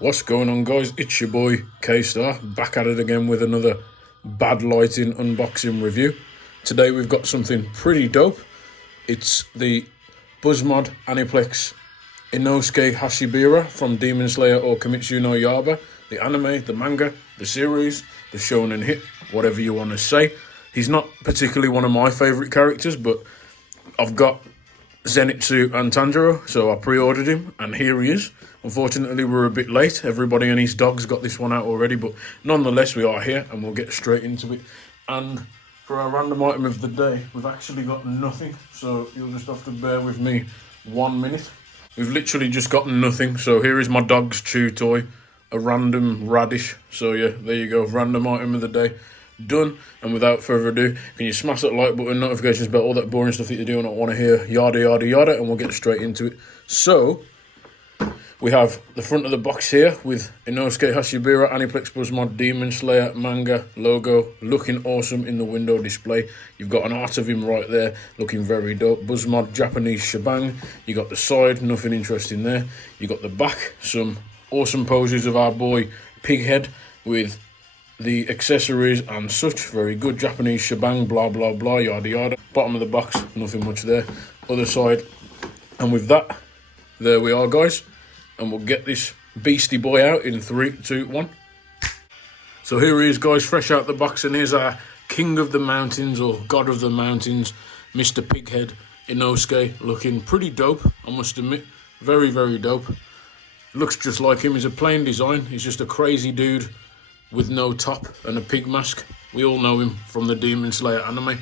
What's going on, guys? It's your boy K-Star, back at it again with another bad lighting unboxing review. Today we've got something pretty dope. It's the Buzzmod Aniplex Inosuke HASHIBIRA from Demon Slayer or Kimetsu no Yaiba. The anime, the manga, the series, the shonen hit, whatever you want to say. He's not particularly one of my favourite characters, but I've got Zenitsu and Tanjiro, so I pre-ordered him, and here he is. Unfortunately, we're a bit late. Everybody and his dog's got this one out already, but nonetheless, we are here, and we'll get straight into it. And for our random item of the day, we've actually got nothing, so you'll just have to bear with me 1 minute. We've literally just got nothing, so here is my dog's chew toy, a random radish. So yeah, there you go, random item of the day. Done. And without further ado, can you smash that like button, notifications bell, all that boring stuff that you do not want to hear, yada yada yada, and we'll get straight into it. So we have the front of the box here with Inosuke HASHIBIRA Aniplex Buzzmod Demon Slayer manga logo, looking awesome in the window display. You've got an art of him right there, looking very dope. Buzzmod Japanese shebang. You got the side, nothing interesting there. You got the back, some awesome poses of our boy Pighead with the accessories and such. Very good Japanese shebang, blah blah blah, yada yada. Bottom of the box, nothing much there. Other side, and with that, there we are, guys. And we'll get this beastie boy out in 3, 2, 1. So here he is, guys, fresh out the box, and here's our king of the mountains, or god of the mountains, Mr. Pighead Inosuke, looking pretty dope, I must admit. Very, very dope. Looks just like him. He's a plain design. He's just a crazy dude with no top and a pig mask. We all know him from the Demon Slayer anime.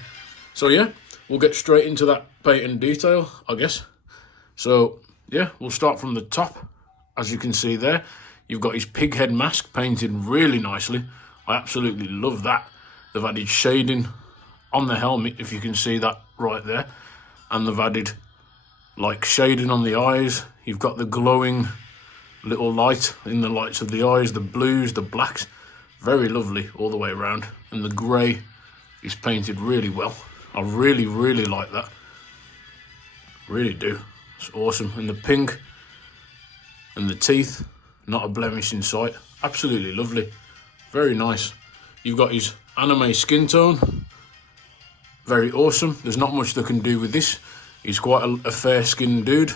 So yeah, we'll get straight into that paint detail, I guess. So yeah, we'll start from the top. As you can see there, you've got his pig head mask painted really nicely. I absolutely love that. They've added shading on the helmet, if you can see that right there. And they've added like shading on the eyes. You've got the glowing little light in the lights of the eyes, the blues, the blacks. Very lovely all the way around. And the grey is painted really well. I really, really like that. Really do. It's awesome. And the pink and the teeth, not a blemish in sight. Absolutely lovely. Very nice. You've got his anime skin tone. Very awesome. There's not much they can do with this. He's quite a fair-skinned dude.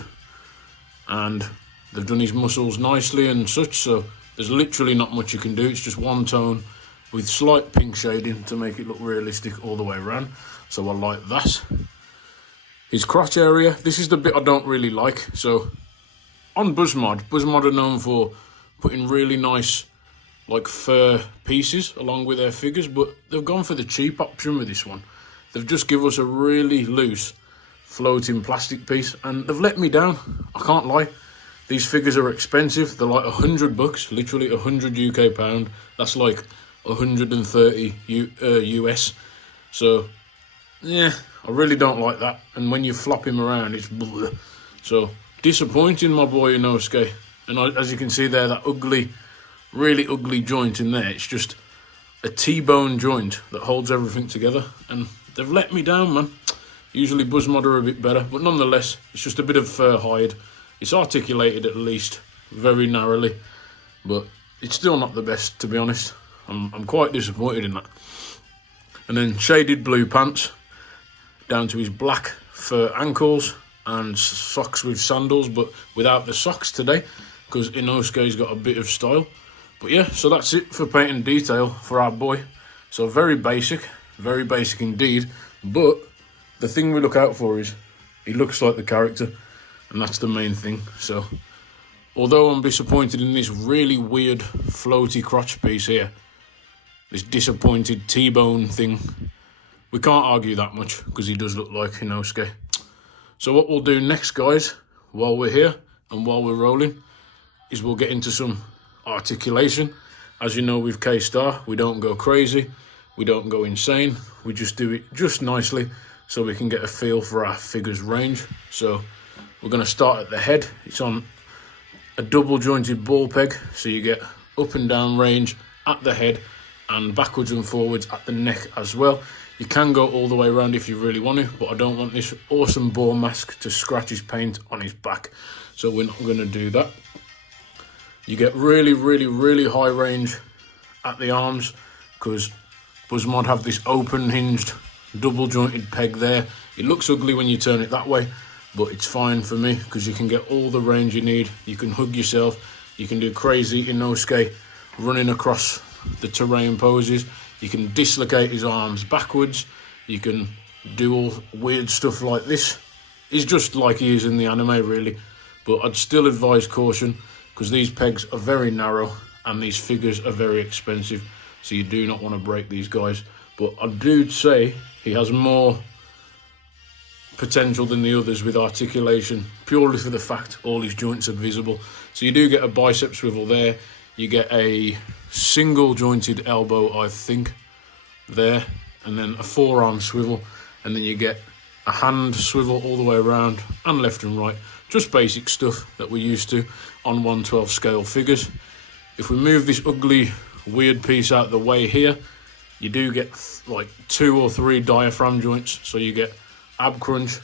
And they've done his muscles nicely and such, so there's literally not much you can do. It's just one tone with slight pink shading to make it look realistic all the way around. So I like that. His crotch area, this is the bit I don't really like. So on Buzzmod are known for putting really nice like fur pieces along with their figures, but they've gone for the cheap option with this one. They've just given us a really loose floating plastic piece, and they've let me down. I can't lie. These figures are expensive. They're like $100, literally 100 UK pound. That's like 130 US. So yeah, I really don't like that. And when you flop him around, it's bleh. So disappointing, my boy Inosuke. And as you can see there, that ugly, really ugly joint in there. It's just a T-bone joint that holds everything together. And they've let me down, man. Usually Buzzmod are a bit better, but nonetheless, it's just a bit of fur hide. It's articulated at least, very narrowly, but it's still not the best, to be honest. I'm quite disappointed in that. And then shaded blue pants down to his black fur ankles and socks with sandals, but without the socks today because Inosuke's got a bit of style. But yeah, so that's it for paint and detail for our boy. So very basic indeed, but the thing we look out for is he looks like the character. And that's the main thing. So, although I'm disappointed in this really weird floaty crotch piece here, this disappointed T-bone thing, we can't argue that much because he does look like Inosuke. So what we'll do next, guys, while we're here and while we're rolling, is we'll get into some articulation. As you know, with K-Star, we don't go crazy, we don't go insane, we just do it just nicely so we can get a feel for our figure's range. So we're going to start at the head. It's on a double jointed ball peg, so you get up and down range at the head and backwards and forwards at the neck as well. You can go all the way around if you really want to, but I don't want this awesome ball mask to scratch his paint on his back, so we're not going to do that. You get really high range at the arms because Buzzmod have this open hinged double jointed peg there. It looks ugly when you turn it that way, but it's fine for me because you can get all the range you need. You can hug yourself, you can do crazy Inosuke running across the terrain poses, you can dislocate his arms backwards, you can do all weird stuff like this. He's just like he is in the anime really, but I'd still advise caution because these pegs are very narrow and these figures are very expensive, so you do not want to break these guys. But I do say he has more potential than the others with articulation, purely for the fact all his joints are visible. So you do get a bicep swivel there, you get a single jointed elbow I think there, and then a forearm swivel, and then you get a hand swivel all the way around and left and right. Just basic stuff that we're used to on 1/12 scale figures. If we move this ugly weird piece out of the way here, you do get like 2 or 3 diaphragm joints. So you get ab crunch,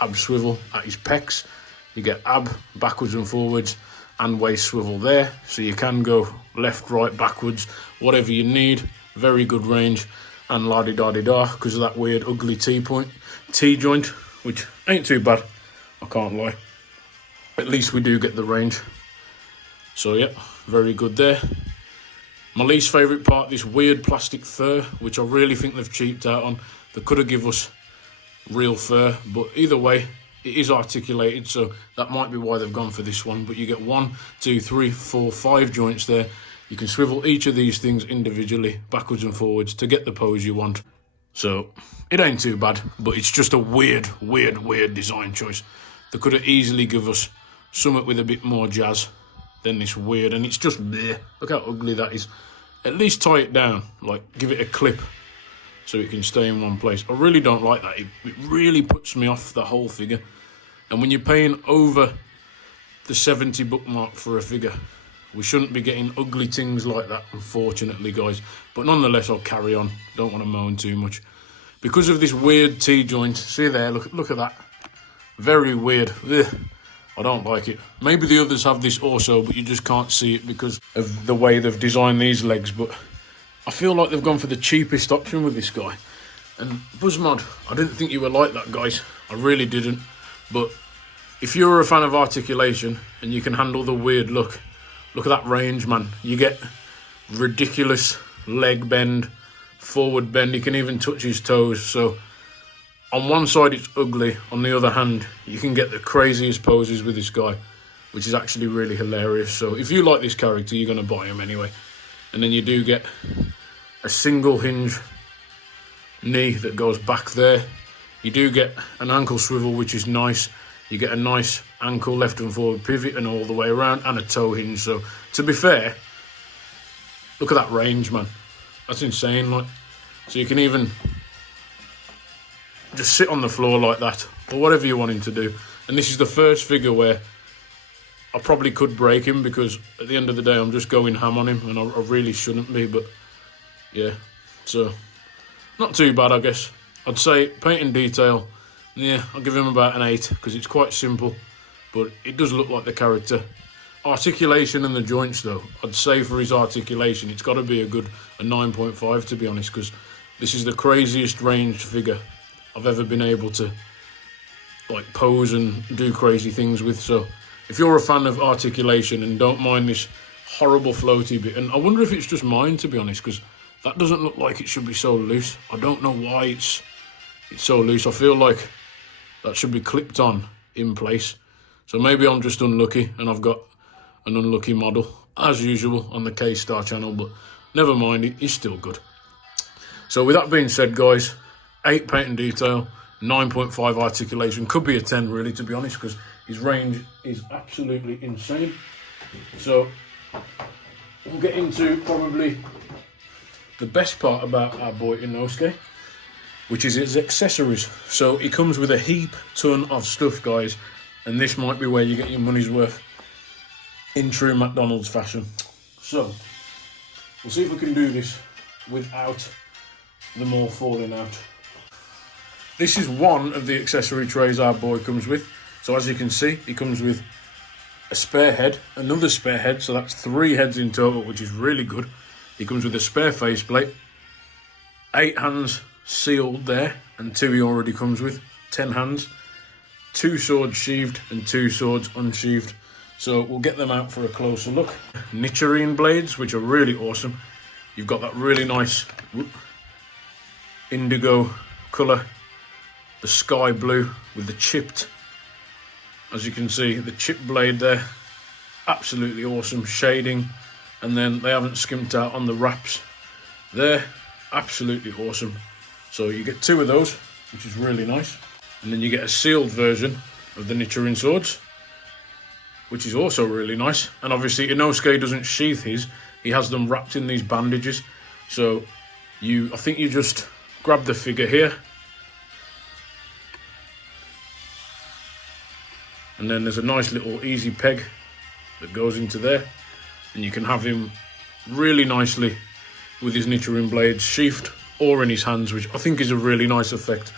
ab swivel at his pecs, you get ab backwards and forwards and waist swivel there. So you can go left, right, backwards, whatever you need. Very good range, and la-di-da-di-da because of that weird ugly T-joint, which ain't too bad, I can't lie. At least we do get the range. So yeah, very good there. My least favourite part, this weird plastic fur, which I really think they've cheaped out on. They could have given us real fur, but either way, it is articulated, so that might be why they've gone for this one. But you get 1, 2, 3, 4, 5 joints there. You can swivel each of these things individually, backwards and forwards, to get the pose you want. So it ain't too bad, but it's just a weird design choice. They could have easily given us something with a bit more jazz than this weird, and it's just bleh. Look how ugly that is. At least tie it down, like give it a clip so it can stay in one place. I really don't like that. It really puts me off the whole figure. And when you're paying over the 70 bookmark for a figure, we shouldn't be getting ugly things like that, unfortunately, guys. But nonetheless, I'll carry on. Don't want to moan too much. Because of this weird T-joint, see there, look at that. Very weird. Ugh. I don't like it. Maybe the others have this also, but you just can't see it because of the way they've designed these legs. But I feel like they've gone for the cheapest option with this guy. And Buzzmod, I didn't think you were like that, guys. I really didn't. But if you're a fan of articulation and you can handle the weird look at that range, man. You get ridiculous leg bend, forward bend. You can even touch his toes. So on one side it's ugly, on the other hand you can get the craziest poses with this guy, which is actually really hilarious. So if you like this character, you're going to buy him anyway. And then you do get a single hinge knee that goes back there. You do get an ankle swivel, which is nice. You get a nice ankle left and forward pivot and all the way around, and a toe hinge. So to be fair, look at that range, man. That's insane. Like, so you can even just sit on the floor like that, or whatever you want him to do. And this is the first figure where I probably could break him, because at the end of the day I'm just going ham on him, and I really shouldn't be. But yeah, so not too bad, I guess. I'd say paint and detail, yeah, I'll give him about an 8 because it's quite simple, but it does look like the character. Articulation and the joints though, I'd say for his articulation it's got to be a 9.5 to be honest, because this is the craziest ranged figure I've ever been able to like pose and do crazy things with. So if you're a fan of articulation and don't mind this horrible floaty bit, and I wonder if it's just mine to be honest, because that doesn't look like it should be so loose. I don't know why it's so loose. I feel like that should be clipped on in place. So maybe I'm just unlucky and I've got an unlucky model as usual on the K-Star channel, but never mind, it is still good. So with that being said, guys, 8 paint and detail, 9.5 articulation, could be a 10 really to be honest, because his range is absolutely insane. So we'll get into probably the best part about our boy Inosuke, which is his accessories. So he comes with a heap ton of stuff, guys, and this might be where you get your money's worth in true McDonald's fashion. So we'll see if we can do this without them all falling out. This is one of the accessory trays our boy comes with. So as you can see, he comes with a spare head, another spare head, so that's 3 heads in total, which is really good. He comes with a spare faceplate, 8 hands sealed there, and 2 he already comes with, 10 hands, 2 swords sheathed and 2 swords unsheathed. So we'll get them out for a closer look. Sheathed Blades, which are really awesome. You've got that really nice indigo colour, the sky blue with the chipped, as you can see, the chipped blade there. Absolutely awesome shading, and then they haven't skimped out on the wraps there. Absolutely awesome. So you get 2 of those, which is really nice, and then you get a sealed version of the Nichirin swords, which is also really nice. And obviously Inosuke doesn't sheath his, he has them wrapped in these bandages. So I think you just grab the figure here, and then there's a nice little easy peg that goes into there, and you can have him really nicely with his Nichirin blades sheathed or in his hands, which I think is a really nice effect.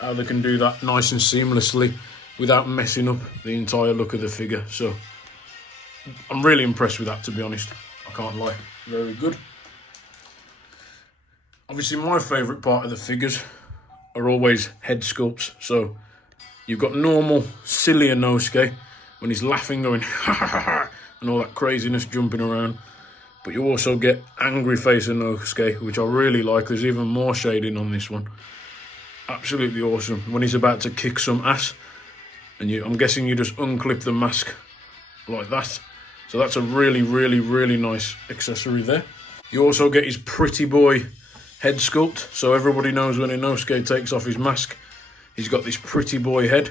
How they can do that nice and seamlessly without messing up the entire look of the figure. So I'm really impressed with that, to be honest. I can't lie. Very good. Obviously my favourite part of the figures are always head sculpts. So you've got normal silly Inosuke when he's laughing, going ha ha ha ha, and all that craziness jumping around. But you also get angry face Inosuke, which I really like. There's even more shading on this one. Absolutely awesome. When he's about to kick some ass, and I'm guessing you just unclip the mask like that. So that's a really, really, really nice accessory there. You also get his pretty boy head sculpt. So everybody knows when Inosuke takes off his mask, he's got this pretty boy head,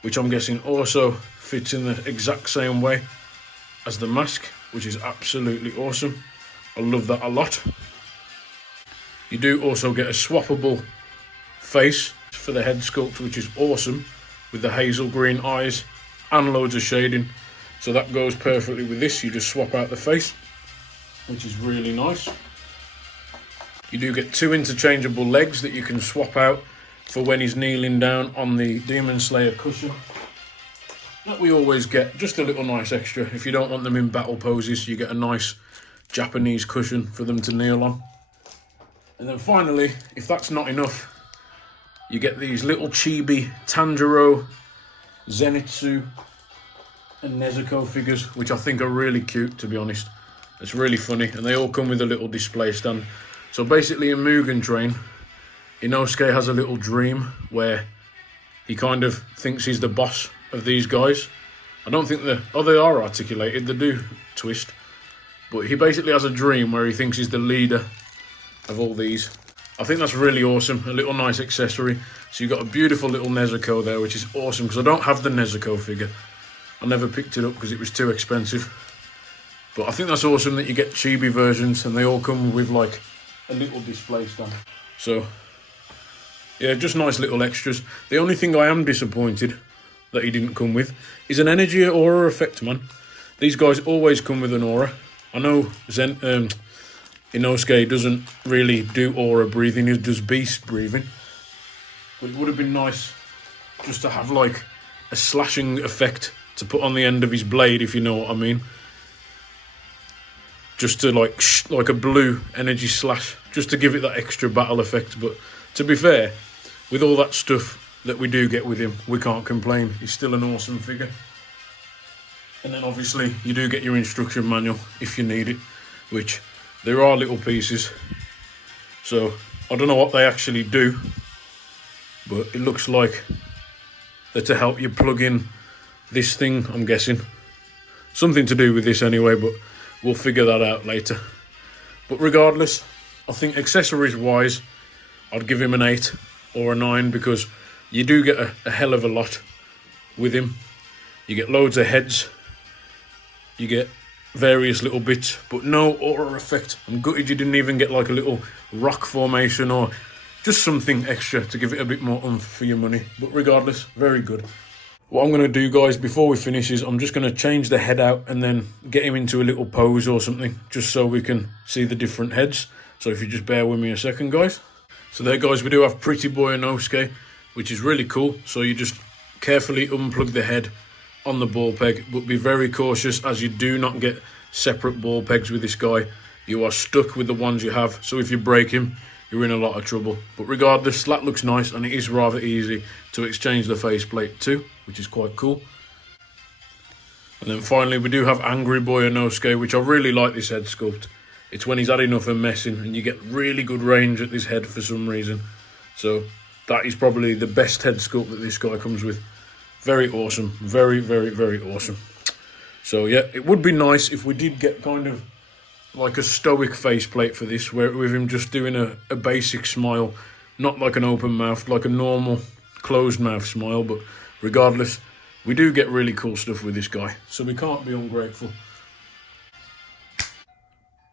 which I'm guessing also fits in the exact same way as the mask, which is absolutely awesome. I love that a lot. You do also get a swappable face for the head sculpt, which is awesome, with the hazel green eyes and loads of shading. So that goes perfectly with this. You just swap out the face, which is really nice. You do get 2 interchangeable legs that you can swap out for when he's kneeling down on the Demon Slayer cushion that we always get. Just a little nice extra. If you don't want them in battle poses, you get a nice Japanese cushion for them to kneel on. And then finally, if that's not enough, you get these little chibi Tanjiro, Zenitsu and Nezuko figures, which I think are really cute, to be honest. It's really funny, and they all come with a little display stand. So basically in Mugen Train, Inosuke has a little dream where he kind of thinks he's the boss of these guys. I don't think they are articulated, they do twist. But he basically has a dream where he thinks he's the leader of all these. I think that's really awesome, a little nice accessory. So you've got a beautiful little Nezuko there, which is awesome, because I don't have the Nezuko figure. I never picked it up because it was too expensive. But I think that's awesome that you get chibi versions, and they all come with like a little display stand. So yeah, just nice little extras. The only thing I am disappointed that he didn't come with is an energy aura effect, man. These guys always come with an aura. I know Inosuke doesn't really do aura breathing, he does beast breathing. But it would have been nice just to have like a slashing effect to put on the end of his blade, if you know what I mean. Just to like a blue energy slash, just to give it that extra battle effect. But to be fair, with all that stuff that we do get with him, we can't complain. He's still an awesome figure. And then obviously you do get your instruction manual if you need it, which there are little pieces. So I don't know what they actually do, but it looks like they're to help you plug in this thing, I'm guessing. Something to do with this anyway, but we'll figure that out later. But regardless, I think accessories wise, I'd give him an 8 or a 9, because you do get a hell of a lot with him. You get loads of heads, you get various little bits, but no aura effect. I'm gutted you didn't even get like a little rock formation or just something extra to give it a bit more oomph for your money. But regardless, very good. What I'm going to do, guys, before we finish is I'm just going to change the head out and then get him into a little pose or something, just so we can see the different heads. So if you just bear with me a second, guys. So there, guys, we do have Pretty Boy Inosuke, which is really cool. So you just carefully unplug the head on the ball peg, but be very cautious as you do not get separate ball pegs with this guy. You are stuck with the ones you have, so if you break him, you're in a lot of trouble. But regardless, that looks nice, and it is rather easy to exchange the faceplate too, which is quite cool. And then finally, we do have Angry Boy Inosuke, which I really like this head sculpt. It's when he's had enough of messing, and you get really good range at this head for some reason. So that is probably the best head sculpt that this guy comes with. Very awesome. Very, very, very awesome. So yeah, it would be nice if we did get kind of like a stoic faceplate for this, where with him just doing a basic smile, not like an open mouth, like a normal closed mouth smile. But regardless, we do get really cool stuff with this guy, so we can't be ungrateful.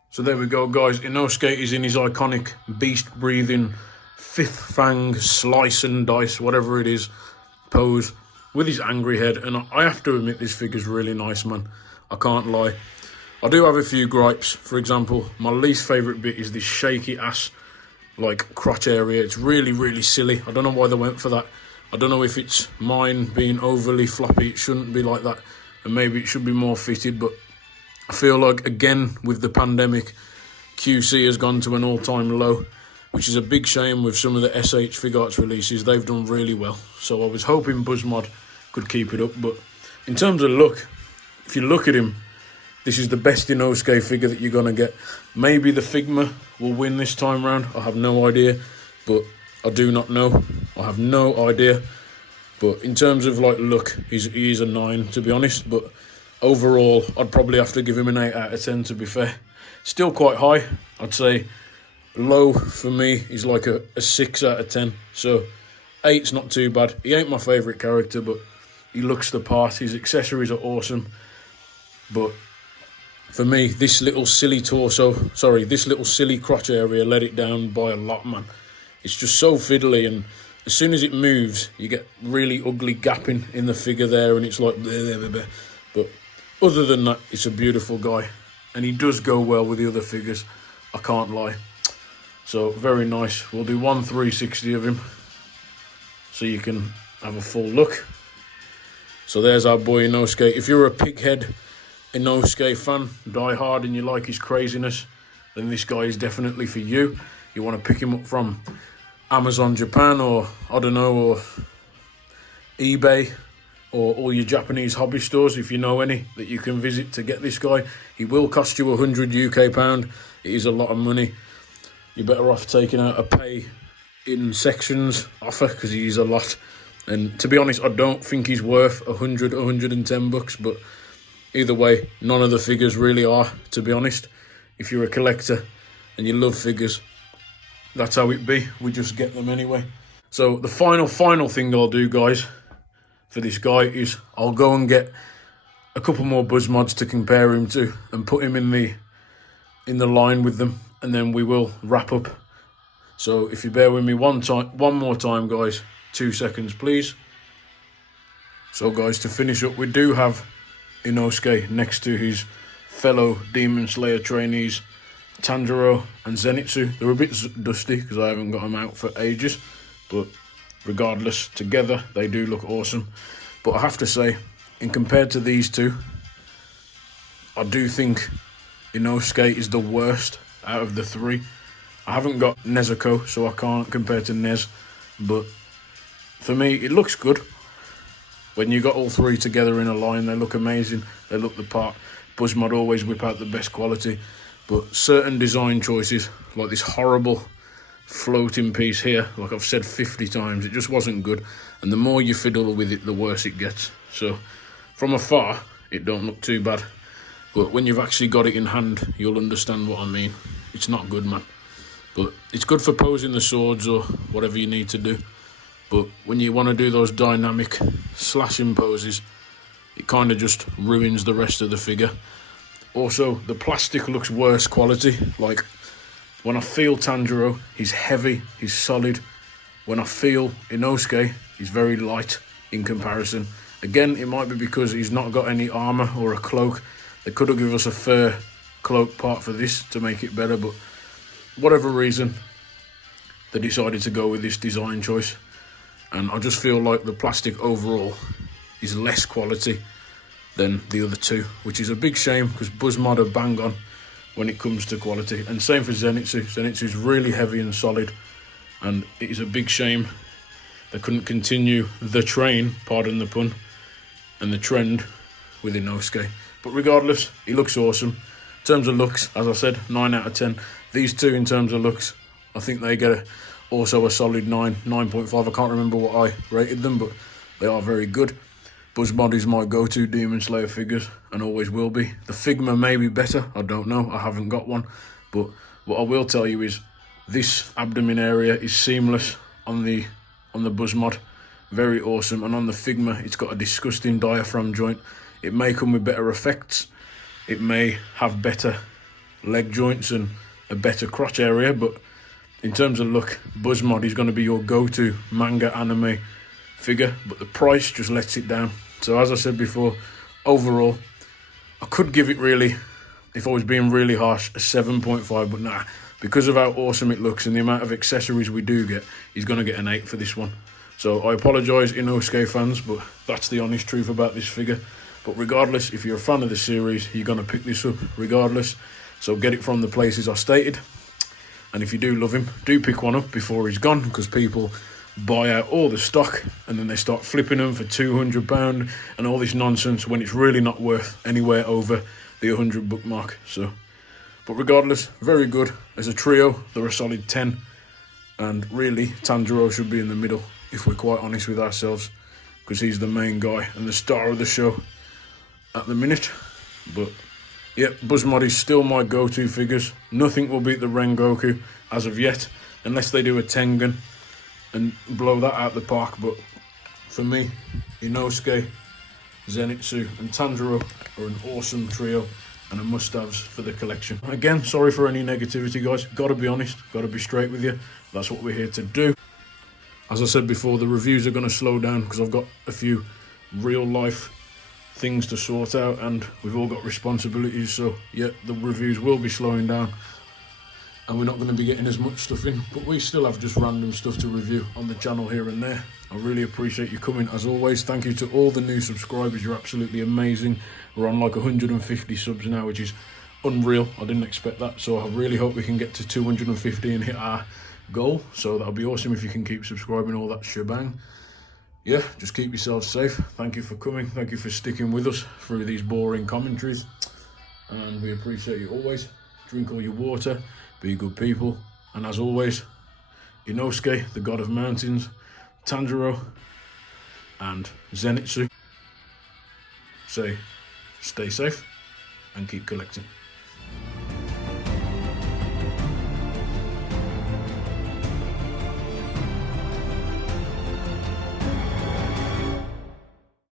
So there we go, guys. Inosuke is in his iconic beast-breathing, fifth fang, slice and dice, whatever it is, pose, with his angry head. And I have to admit, this figure's really nice, man. I can't lie. I do have a few gripes. For example, my least favourite bit is this shaky ass, like, crotch area. It's really, really silly. I don't know why they went for that. I don't know if it's mine being overly floppy. It shouldn't be like that. And maybe it should be more fitted. But I feel like, again, with the pandemic, QC has gone to an all-time low, which is a big shame with some of the SH Figuarts releases. They've done really well. So I was hoping Buzzmod could keep it up. But in terms of look, if you look at him, this is the best Inosuke figure that you're going to get. Maybe the Figma will win this time round. I have no idea, but I do not know. I have no idea. But in terms of like look, he is a 9, to be honest. But overall, I'd probably have to give him an 8 out of 10, to be fair. Still quite high. I'd say low for me is like a 6 out of 10. So 8's not too bad. He ain't my favourite character, but he looks the part. His accessories are awesome. But for me, this little silly this little silly crotch area let it down by a lot, man. It's just so fiddly, and as soon as it moves, you get really ugly gapping in the figure there, and it's like bleh, bleh, bleh. But other than that, it's a beautiful guy, and he does go well with the other figures, I can't lie. So very nice. We'll do 1 360 of him, so you can have a full look. So there's our boy Inosuke. If you're a pighead Inosuke fan, die hard, and you like his craziness, then this guy is definitely for you. You want to pick him up from Amazon Japan, or I don't know, or eBay, or all your Japanese hobby stores, if you know any that you can visit to get this guy. He will cost you 100 UK pound. It is a lot of money. You're better off taking out a pay in sections offer, because he is a lot. And to be honest, I don't think he's worth 100, 110 bucks, but either way, none of the figures really are, to be honest. If you're a collector and you love figures, that's how it be. We just get them anyway. So the final thing I'll do, guys, for this guy is I'll go and get a couple more Buzzmods to compare him to and put him in the line with them, and then we will wrap up. So if you bear with me one more time, guys, 2 seconds, please. So guys, to finish up, we do have Inosuke next to his fellow Demon Slayer trainees, Tanjiro and Zenitsu. They're a bit dusty because I haven't got them out for ages, but regardless, together they do look awesome. But I have to say, in compared to these two, I do think Inosuke is the worst out of the three. I haven't got Nezuko, so I can't compare to Nez, but for me, it looks good. When you got all three together in a line, they look amazing. They look the part. Buzzmod always whip out the best quality. But certain design choices, like this horrible floating piece here, like I've said 50 times, it just wasn't good. And the more you fiddle with it, the worse it gets. So from afar, it don't look too bad. But when you've actually got it in hand, you'll understand what I mean. It's not good, man. But it's good for posing the swords or whatever you need to do. But when you want to do those dynamic slashing poses, it kind of just ruins the rest of the figure. Also, the plastic looks worse quality. Like, when I feel Tanjiro, he's heavy, he's solid. When I feel Inosuke, he's very light in comparison. Again, it might be because he's not got any armour or a cloak. They could have given us a fur cloak part for this to make it better, but whatever reason, they decided to go with this design choice. And I just feel like the plastic overall is less quality than the other two, which is a big shame because Buzzmod are bang on when it comes to quality. And same for Zenitsu. Zenitsu is really heavy and solid, and it is a big shame they couldn't continue the train, pardon the pun, and the trend with Inosuke. But regardless, he looks awesome. In terms of looks, as I said, 9 out of 10. These two, in terms of looks, I think they get also a solid 9, 9.5. I can't remember what I rated them, but they are very good. Buzzmod is my go-to Demon Slayer figures and always will be. The Figma may be better, I don't know, I haven't got one. But what I will tell you is this abdomen area is seamless on the Buzzmod. Very awesome. And on the Figma, it's got a disgusting diaphragm joint. It may come with better effects. It may have better leg joints and a better crotch area, but in terms of look, Buzzmod is going to be your go-to manga anime figure, but the price just lets it down. So as I said before, overall, I could give it really, if I was being really harsh, a 7.5, but nah, because of how awesome it looks and the amount of accessories we do get, he's going to get an 8 for this one. So I apologise, Inosuke fans, but that's the honest truth about this figure. But regardless, if you're a fan of the series, you're going to pick this up regardless. So get it from the places I stated. And if you do love him, do pick one up before he's gone, because people buy out all the stock and then they start flipping them for £200 and all this nonsense when it's really not worth anywhere over the 100 book mark. So, but regardless, very good. As a trio, they're a solid 10. And really, Tanjiro should be in the middle, if we're quite honest with ourselves, because he's the main guy and the star of the show at the minute. But yeah, Buzzmod is still my go-to figures. Nothing will beat the Rengoku as of yet, unless they do a Tengen and blow that out the park. But for me, Inosuke, Zenitsu and Tanjiro are an awesome trio and a must-haves for the collection. Again, sorry for any negativity, guys. Gotta be honest, gotta be straight with you. That's what we're here to do. As I said before, the reviews are going to slow down because I've got a few real-life things to sort out and we've all got responsibilities. So yeah, the reviews will be slowing down and we're not going to be getting as much stuff in, but we still have just random stuff to review on the channel here and there. I really appreciate you coming as always. Thank you to all the new subscribers, you're absolutely amazing. We're on like 150 subs now, which is unreal. I didn't expect that, so I really hope we can get to 250 and hit our goal. So that'll be awesome if you can keep subscribing, all that shebang. Yeah, just keep yourselves safe. Thank you for coming, thank you for sticking with us through these boring commentaries, and we appreciate you always. Drink all your water, be good people, and as always, Inosuke, the god of mountains, Tanjiro and Zenitsu say stay safe and keep collecting.